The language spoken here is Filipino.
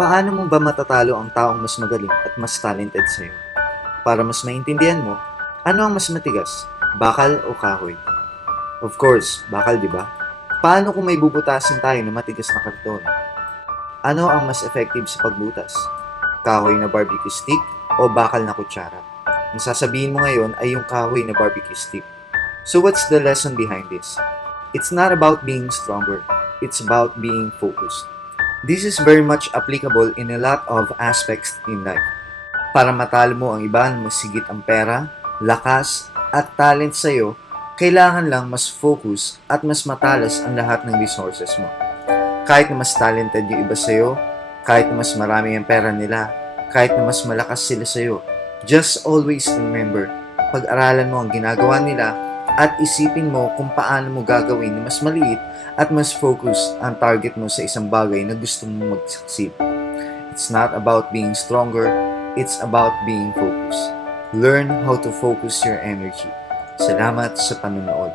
Paano mo ba matatalo ang taong mas magaling at mas talented sa'yo? Para mas maintindihan mo, ano ang mas matigas? Bakal o kahoy? Of course, bakal, di ba? Paano kung may bubutasin tayo na matigas na karton? Ano ang mas effective sa pagbutas? Kahoy na barbecue stick o bakal na kutsara? Ang sasabihin mo ngayon ay yung kahoy na barbecue stick. So what's the lesson behind this? It's not about being stronger. It's about being focused. This is very much applicable in a lot of aspects in life. Para matalo mo ang iba na mas sigit ang pera, lakas, at talent sa'yo, kailangan lang mas focus at mas matalas ang lahat ng resources mo. Kahit na mas talented yung iba sa'yo, kahit na mas marami ang pera nila, kahit na mas malakas sila sa'yo, just always remember, pag-aralan mo ang ginagawa nila at isipin mo kung paano mo gagawin na mas maliit at mas focus ang target mo sa isang bagay na gusto mo mag-succeed. It's not about being stronger, it's about being focused. Learn how to focus your energy. Salamat sa panonood.